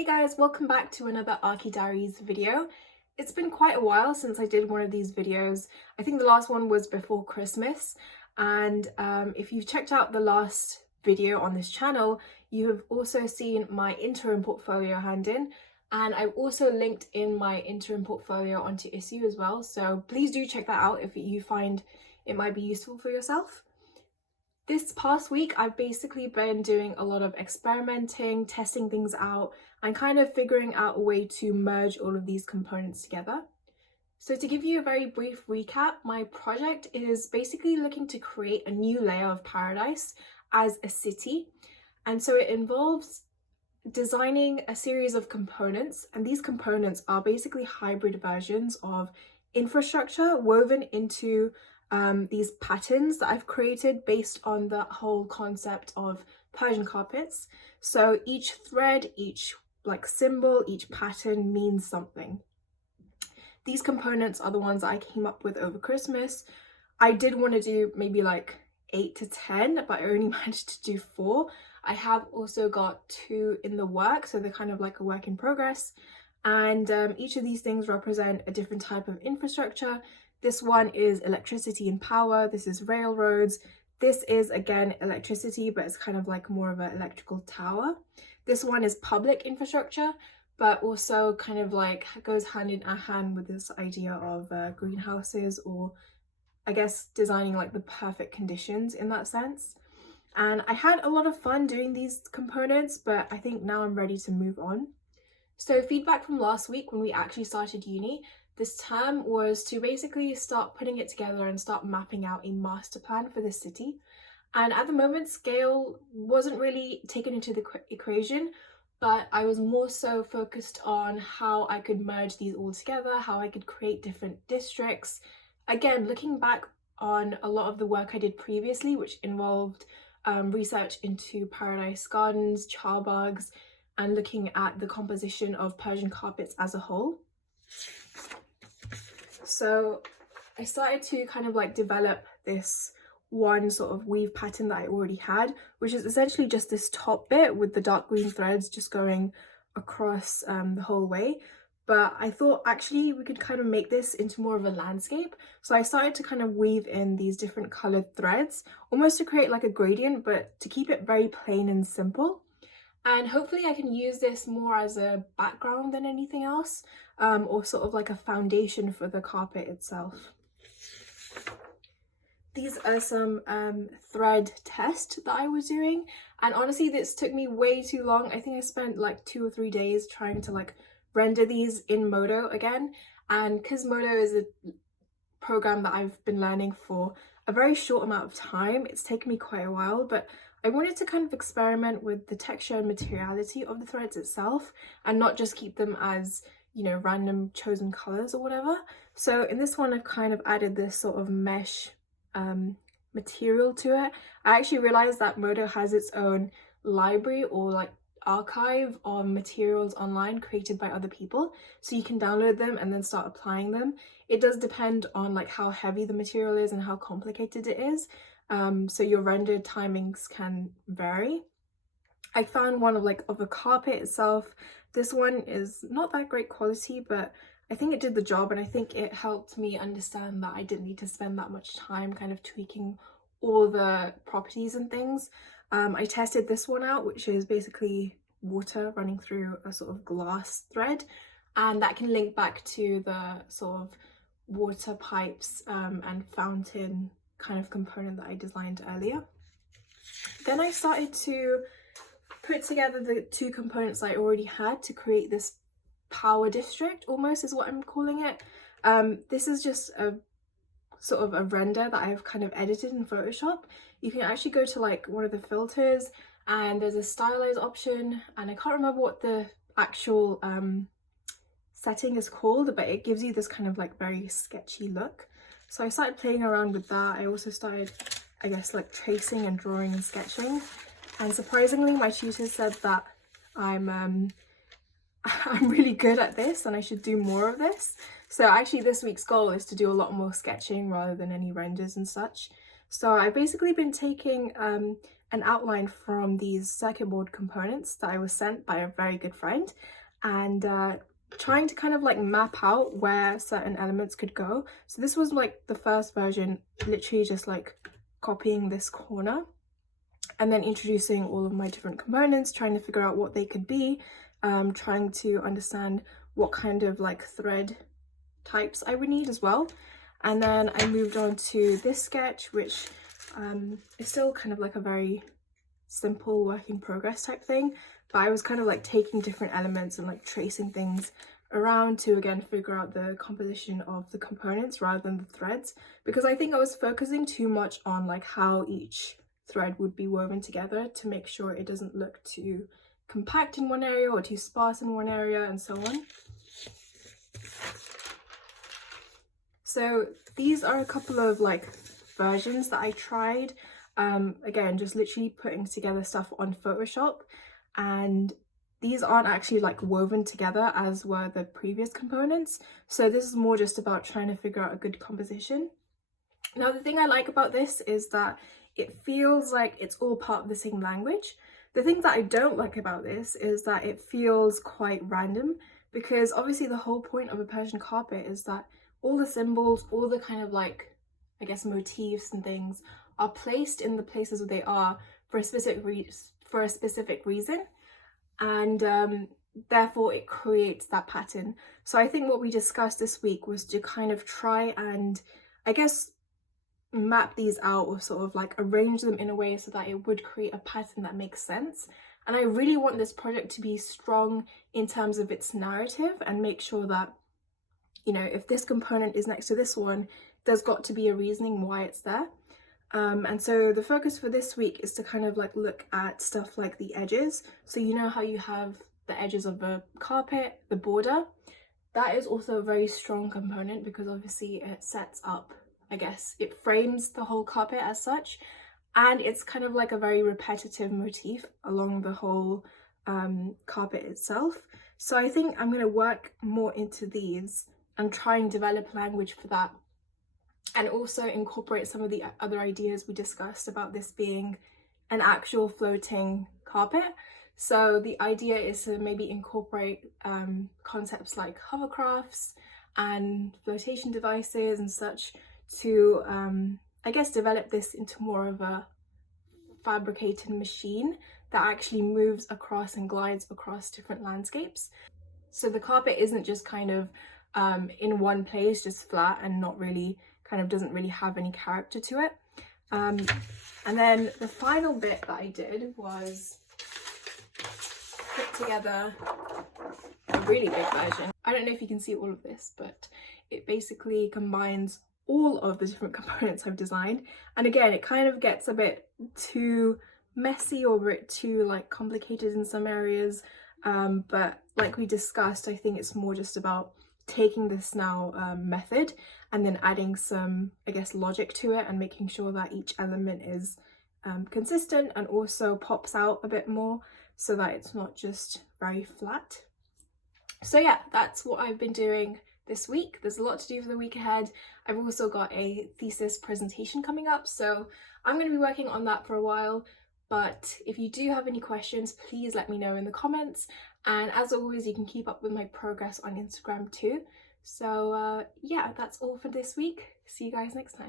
Hey guys, welcome back to another Archi Diaries video. It's been quite a while since I did one of these videos. I think the last one was before Christmas, and if you've checked out the last video on this channel, you have also seen my interim portfolio hand in, and I've also linked in my interim portfolio onto Issuu as well, so please do check that out if you find it might be useful for yourself. This past week, I've basically been doing a lot of experimenting, testing things out, and kind of figuring out a way to merge all of these components together. So to give you a very brief recap, my project is basically looking to create a new layer of paradise as a city. And so it involves designing a series of components, and these components are basically hybrid versions of infrastructure woven into these patterns that I've created based on the whole concept of Persian carpets. So each thread, each symbol, each pattern means something. These components are the ones I came up with over Christmas. I did want to do maybe 8 to 10, but I only managed to do 4. I have also got 2 in the work, so they're kind of like a work in progress. And each of these things represent a different type of infrastructure. This one is electricity and power. This is railroads. This is again electricity, but it's kind of like more of an electrical tower. This one is public infrastructure, but also kind of goes hand in hand with this idea of greenhouses, or I guess designing the perfect conditions in that sense. And I had a lot of fun doing these components, but I think now I'm ready to move on. So feedback from last week when we actually started uni this term was to basically start putting it together and start mapping out a master plan for the city. And at the moment, scale wasn't really taken into the equation, but I was more so focused on how I could merge these all together, how I could create different districts. Again, looking back on a lot of the work I did previously, which involved research into paradise gardens, charbags, and looking at the composition of Persian carpets as a whole. So I started to kind of develop this one sort of weave pattern that I already had, which is essentially just this top bit with the dark green threads just going across the whole way. But I thought actually we could kind of make this into more of a landscape. So I started to kind of weave in these different colored threads, almost to create like a gradient, but to keep it very plain and simple. And hopefully I can use this more as a background than anything else, or sort of like a foundation for the carpet itself. These are some thread tests that I was doing, and honestly this took me way too long. I think I spent 2 or 3 days trying to render these in Modo again, and because Modo is a program that I've been learning for a very short amount of time, it's taken me quite a while, but I wanted to kind of experiment with the texture and materiality of the threads itself and not just keep them as, you know, random chosen colors or whatever. So in this one I've kind of added this sort of mesh material to it. I actually realized that Modo has its own library or archive of materials online created by other people, so you can download them and then start applying them. It does depend on how heavy the material is and how complicated it is, so your render timings can vary. I found one of the carpet itself. This one is not that great quality, but I think it did the job, and I think it helped me understand that I didn't need to spend that much time kind of tweaking all the properties and things. I tested this one out, which is basically water running through a sort of glass thread, and that can link back to the sort of water pipes and fountain kind of component that I designed earlier. Then I started to put together the 2 components I already had to create this power district, almost is what I'm calling it. This is just a sort of a render that I've kind of edited in Photoshop. You can actually go to one of the filters and there's a stylize option, and I can't remember what the actual setting is called, but it gives you this kind of very sketchy look. So I started playing around with that. I also started, I guess, tracing and drawing and sketching, and surprisingly my tutor said that I'm really good at this and I should do more of this. So actually this week's goal is to do a lot more sketching rather than any renders and such. So I've basically been taking an outline from these circuit board components that I was sent by a very good friend, and trying to kind of like map out where certain elements could go. So this was like the first version, literally just like copying this corner and then introducing all of my different components, trying to figure out what they could be, trying to understand what kind of like thread types I would need as well. And then I moved on to this sketch, which is still kind of like a very simple work in progress type thing, but I was kind of like taking different elements and like tracing things around to again figure out the composition of the components rather than the threads, because I think I was focusing too much on like how each thread would be woven together to make sure it doesn't look too compact in one area or too sparse in one area and so on. So these are a couple of like versions that I tried. Again, just literally putting together stuff on Photoshop, and these aren't actually like woven together as were the previous components. So this is more just about trying to figure out a good composition. Now, the thing I like about this is that it feels like it's all part of the same language. The thing that I don't like about this is that it feels quite random, because obviously the whole point of a Persian carpet is that all the symbols, all the kind of like, I guess, motifs and things are placed in the places where they are for a specific reason, and therefore it creates that pattern. So I think what we discussed this week was to kind of try and, I guess, map these out or sort of like arrange them in a way so that it would create a pattern that makes sense. And I really want this project to be strong in terms of its narrative and make sure that, you know, if this component is next to this one, there's got to be a reasoning why it's there. And so the focus for this week is to kind of like look at stuff like the edges. So you know how you have the edges of a carpet, the border, that is also a very strong component because obviously it sets up, I guess, it frames the whole carpet as such, and it's kind of like a very repetitive motif along the whole carpet itself. So I think I'm going to work more into these and try and develop language for that, and also incorporate some of the other ideas we discussed about this being an actual floating carpet. So the idea is to maybe incorporate concepts like hovercrafts and flotation devices and such to, I guess, develop this into more of a fabricated machine that actually moves across and glides across different landscapes. So the carpet isn't just kind of in one place, just flat and not really, kind of doesn't really have any character to it. And then the final bit that I did was put together a really big version. I don't know if you can see all of this, but it basically combines all of the different components I've designed. And again, it kind of gets a bit too messy or a bit too like complicated in some areas. But like we discussed, I think it's more just about taking this now method and then adding some, I guess, logic to it and making sure that each element is consistent and also pops out a bit more so that it's not just very flat. So yeah, that's what I've been doing this week. There's a lot to do for the week ahead. I've also got a thesis presentation coming up, so I'm going to be working on that for a while. But if you do have any questions, please let me know in the comments. And as always, you can keep up with my progress on Instagram too. So yeah, that's all for this week. See you guys next time.